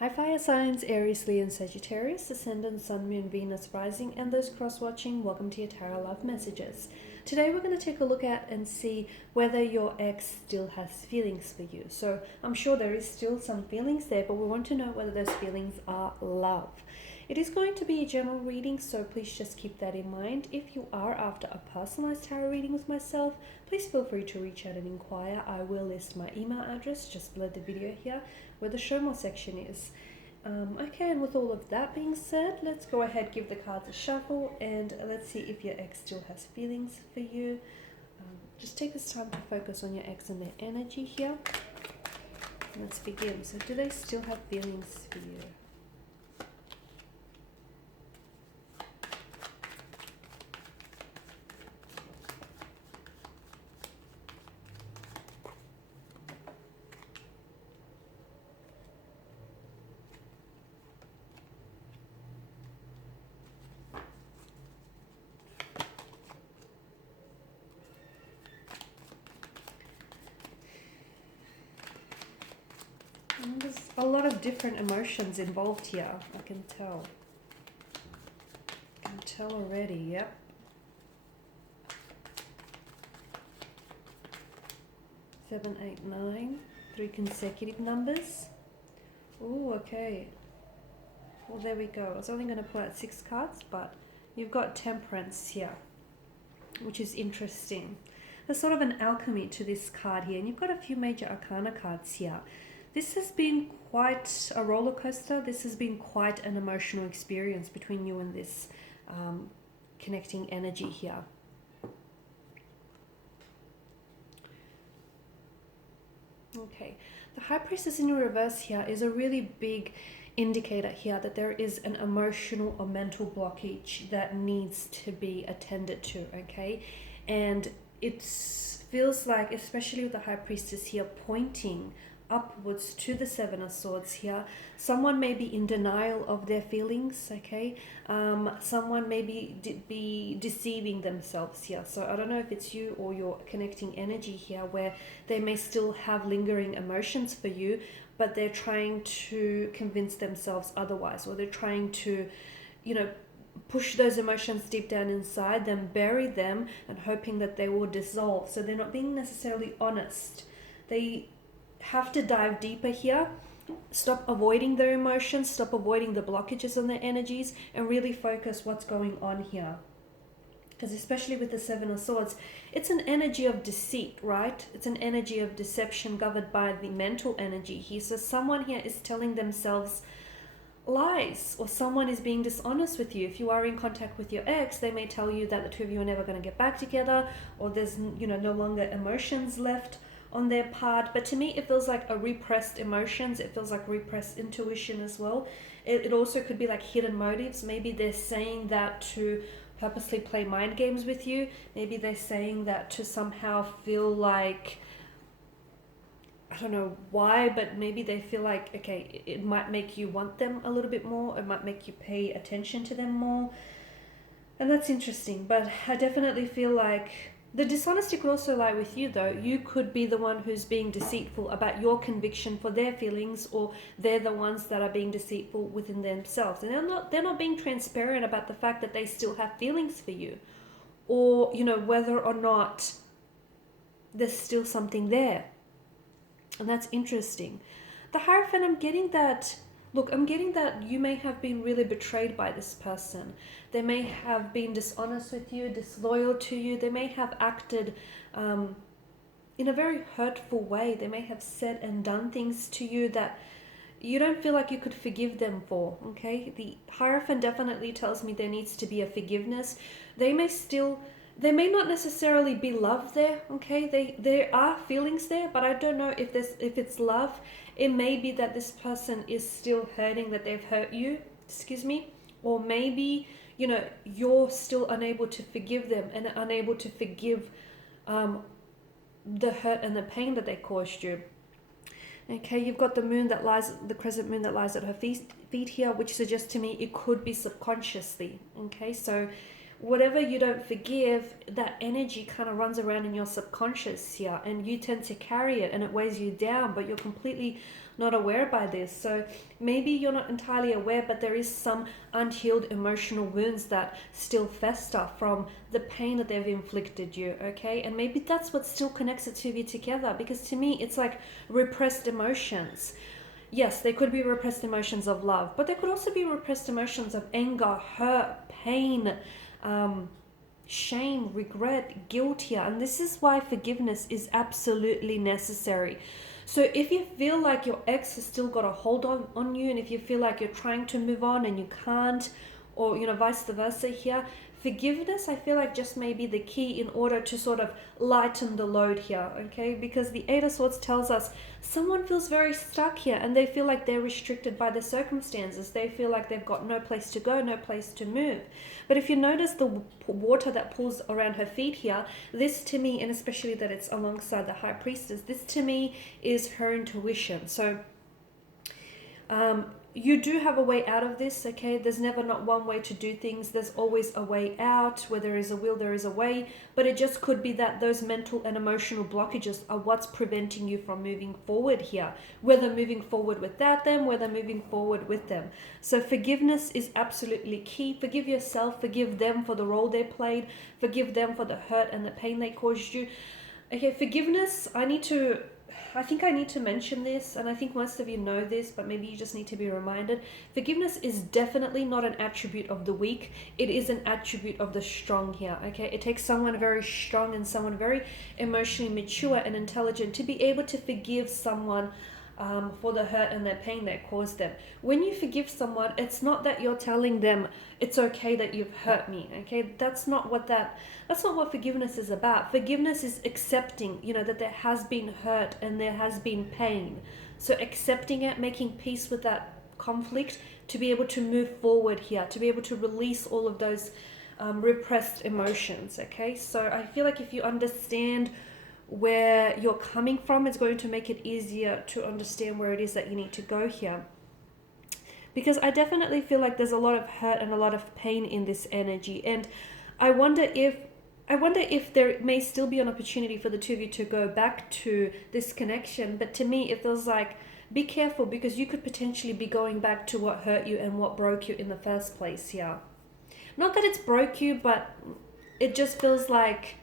Hi fire signs, Aries, Leo and Sagittarius, Ascendant, Sun, Moon, Venus, Rising, and those cross-watching, welcome to your Tarot Love Messages. Today we're going to take a look at and see whether your ex still has feelings for you. So I'm sure there is still some feelings there, but we want to know whether those feelings are love. It is going to be a general reading, so please just keep that in mind. If you are after a personalized tarot reading with myself, please feel free to reach out and inquire. I will list my email address just below the video here, where the show more section is. Okay, and with all of that being said, let's go ahead, give the cards a shuffle, and let's see if your ex still has feelings for you. Just take this time to focus on your ex and their energy here. Let's begin. So do they still have feelings for you? There's a lot of different emotions involved here, I can tell. I can tell already, yep. Seven, eight, nine, 3 consecutive numbers. Oh, okay. Well, there we go. I was only going to put out 6 cards, but you've got Temperance here, which is interesting. There's sort of an alchemy to this card here, and you've got a few major arcana cards here. This has been quite a roller coaster. This has been quite an emotional experience between you and this connecting energy here. Okay, the High Priestess in reverse here is a really big indicator here that there is an emotional or mental blockage that needs to be attended to, okay? And it feels like, especially with the High Priestess here pointing upwards to the Seven of Swords here, someone may be in denial of their feelings, okay? Someone may be deceiving themselves here. So I don't know if it's you or your connecting energy here, where they may still have lingering emotions for you, but they're trying to convince themselves otherwise, or they're trying to, push those emotions deep down inside them, bury them, and hoping that they will dissolve. So they're not being necessarily honest. They have to dive deeper here. Stop avoiding their emotions, stop avoiding the blockages on their energies, and really focus what's going on here. Because especially with the Seven of Swords, it's an energy of deceit, right? It's an energy of deception governed by the mental energy here. So someone here is telling themselves lies, or someone is being dishonest with you. If you are in contact with your ex, they may tell you that the two of you are never going to get back together, or there's no longer emotions left on their part. But to me, it feels like a repressed emotions. It feels like repressed intuition as well. It also could be like hidden motives. Maybe they're saying that to purposely play mind games with you. Maybe they're saying that to somehow feel like, I don't know why, but maybe they feel like, okay, it might make you want them a little bit more. It might make you pay attention to them more. And that's interesting. But I definitely feel like the dishonesty could also lie with you, though. You could be the one who's being deceitful about your conviction for their feelings, or they're the ones that are being deceitful within themselves. And they're not being transparent about the fact that they still have feelings for you, or, whether or not there's still something there. And that's interesting. The Hierophant, I'm getting that you may have been really betrayed by this person. They may have been dishonest with you, disloyal to you. They may have acted in a very hurtful way. They may have said and done things to you that you don't feel like you could forgive them for, okay? The Hierophant definitely tells me there needs to be a forgiveness. They may not necessarily be love there, okay? There are feelings there, but I don't know if it's love. It may be that this person is still hurting, that they've hurt you, or maybe, you're still unable to forgive them and unable to forgive the hurt and the pain that they caused you. Okay, you've got the crescent moon that lies at her feet here, which suggests to me it could be subconsciously. Okay, so whatever you don't forgive, that energy kind of runs around in your subconscious here, and you tend to carry it and it weighs you down, but you're completely not aware by this. So maybe you're not entirely aware, but there is some unhealed emotional wounds that still fester from the pain that they've inflicted you, okay? And maybe that's what still connects the two of you together, because to me it's like repressed emotions. Yes, there could be repressed emotions of love, but there could also be repressed emotions of anger, hurt, pain, shame, regret, guilt here. And this is why forgiveness is absolutely necessary. So if you feel like your ex has still got a hold on you, and if you feel like you're trying to move on and you can't, or vice versa here, forgiveness, I feel like, just may be the key in order to sort of lighten the load here, okay? Because the Eight of Swords tells us someone feels very stuck here, and they feel like they're restricted by the circumstances. They feel like they've got no place to go, no place to move. But if you notice the water that pools around her feet here, this to me, and especially that it's alongside the High Priestess, this to me is her intuition. So you do have a way out of this, okay? There's never not one way to do things. There's always a way out. Where there is a will, there is a way. But it just could be that those mental and emotional blockages are what's preventing you from moving forward here. Whether moving forward without them, whether moving forward with them. So forgiveness is absolutely key. Forgive yourself. Forgive them for the role they played. Forgive them for the hurt and the pain they caused you. Okay, forgiveness, I think I need to mention this, and I think most of you know this, but maybe you just need to be reminded. Forgiveness is definitely not an attribute of the weak. It is an attribute of the strong here, okay? It takes someone very strong and someone very emotionally mature and intelligent to be able to forgive someone for the hurt and the pain that caused them. When you forgive someone, it's not that you're telling them it's okay that you've hurt me, okay? That's not what forgiveness is about. Forgiveness is accepting, that there has been hurt and there has been pain. So accepting it, making peace with that conflict to be able to move forward here, to be able to release all of those repressed emotions, okay? So I feel like if you understand where you're coming from, it's going to make it easier to understand where it is that you need to go here. Because I definitely feel like there's a lot of hurt and a lot of pain in this energy, and I wonder if there may still be an opportunity for the two of you to go back to this connection. But to me, it feels like, be careful, because you could potentially be going back to what hurt you and what broke you in the first place here. Not that it's broke you, but it just feels like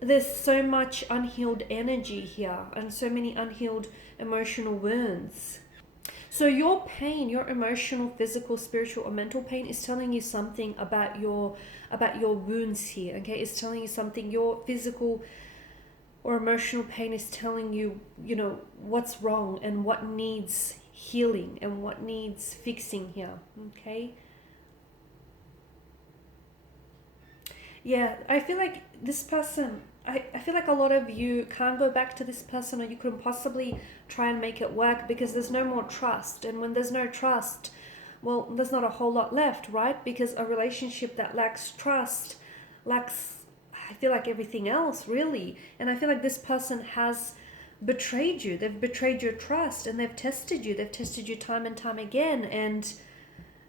there's so much unhealed energy here and so many unhealed emotional wounds. So your pain, your emotional, physical, spiritual, or mental pain is telling you something about your wounds here, okay? It's telling you something. Your physical or emotional pain is telling you, what's wrong and what needs healing and what needs fixing here, okay? Yeah, I feel like this person, I feel like a lot of you can't go back to this person, or you couldn't possibly try and make it work because there's no more trust. And when there's no trust, well, there's not a whole lot left, right? Because a relationship that lacks trust lacks, I feel like, everything else, really. And I feel like this person has betrayed you. They've betrayed your trust, and they've tested you. They've tested you time and time again. And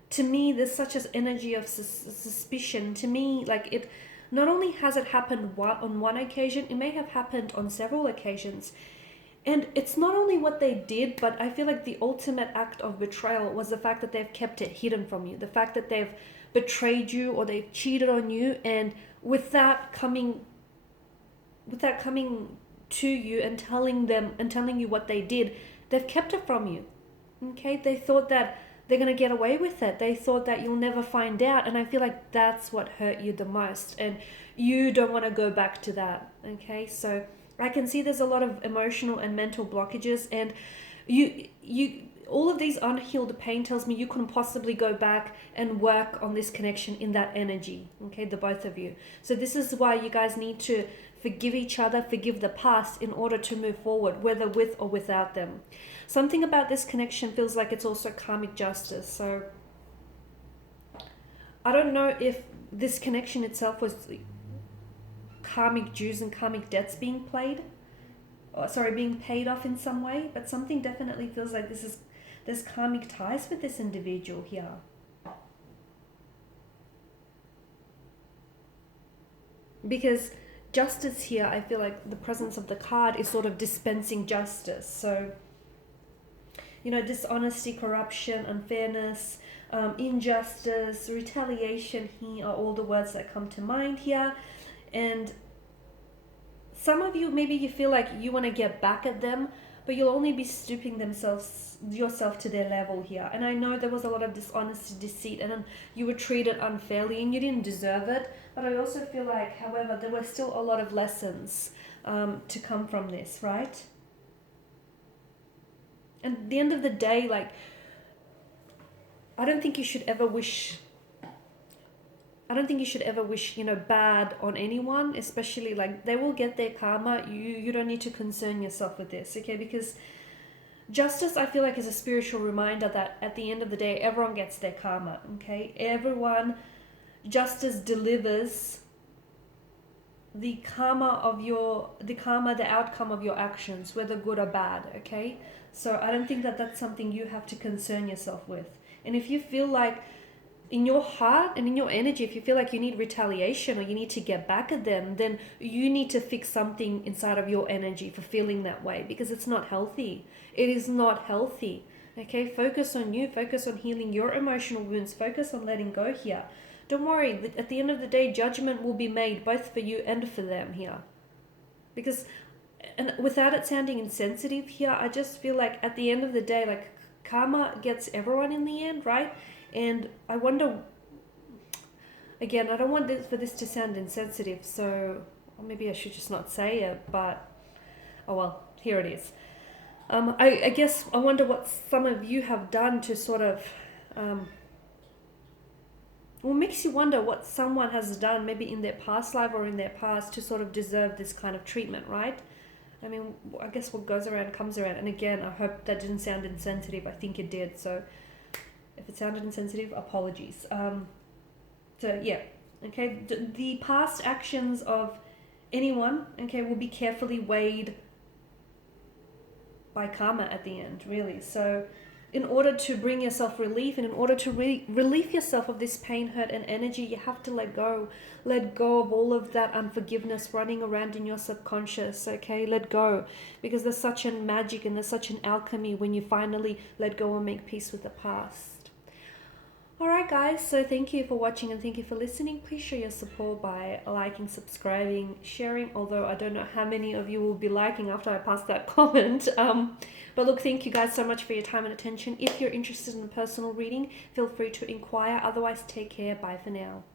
to me, there's such an energy of suspicion. To me, like, it not only has it happened on one occasion, it may have happened on several occasions. And it's not only what they did, but I feel like the ultimate act of betrayal was the fact that they've kept it hidden from you. The fact that they've betrayed you or they've cheated on you, and without coming to you and telling you what they did, they've kept it from you. Okay? They thought that they're going to get away with it. They thought that you'll never find out. And I feel like that's what hurt you the most. And you don't want to go back to that. Okay? So I can see there's a lot of emotional and mental blockages. And you all of these unhealed pain tells me you couldn't possibly go back and work on this connection in that energy. Okay? The both of you. So this is why you guys need to forgive each other, forgive the past in order to move forward, whether with or without them. Something about this connection feels like it's also karmic justice. So I don't know if this connection itself was karmic dues and karmic debts being paid off in some way, but something definitely feels like there's karmic ties with this individual here. because justice here, I feel like the presence of the card is sort of dispensing justice. So, you know, dishonesty, corruption, unfairness, injustice, retaliation here are all the words that come to mind here. And some of you, maybe you feel like you want to get back at them, but you'll only be stooping yourself to their level here. And I know there was a lot of dishonesty, deceit, and you were treated unfairly and you didn't deserve it. But I also feel like, however, there were still a lot of lessons to come from this, right? And at the end of the day, like, I don't think you should ever wish, you know, bad on anyone, especially like they will get their karma. You don't need to concern yourself with this, okay? Because justice, I feel like, is a spiritual reminder that at the end of the day, everyone gets their karma, okay? Justice delivers the outcome of your actions, whether good or bad, okay? So I don't think that that's something you have to concern yourself with. And if you feel like in your heart and in your energy, if you feel like you need retaliation or you need to get back at them, then you need to fix something inside of your energy for feeling that way, because it's not healthy. It is not healthy, okay? Focus on you, focus on healing your emotional wounds, focus on letting go here. Don't worry, at the end of the day, judgment will be made both for you and for them here. Because, and without it sounding insensitive here, I just feel like at the end of the day, like, karma gets everyone in the end, right? And I wonder, again, I don't want for this to sound insensitive, so maybe I should just not say it, but, oh well, here it is. I guess I wonder what some of you have done to sort of, makes you wonder what someone has done maybe in their past life or in their past to sort of deserve this kind of treatment, right? I mean, I guess what goes around comes around. And again, I hope that didn't sound insensitive. I think it did. So if it sounded insensitive, apologies. So yeah, okay. The past actions of anyone, okay, will be carefully weighed by karma at the end, really. So in order to bring yourself relief and in order to relieve yourself of this pain, hurt, and energy, you have to let go. Let go of all of that unforgiveness running around in your subconscious, okay? Let go. Because there's such a magic and there's such an alchemy when you finally let go and make peace with the past. Alright guys, so thank you for watching and thank you for listening. Please show your support by liking, subscribing, sharing, although I don't know how many of you will be liking after I pass that comment. But look, thank you guys so much for your time and attention. If you're interested in a personal reading, feel free to inquire. Otherwise, take care. Bye for now.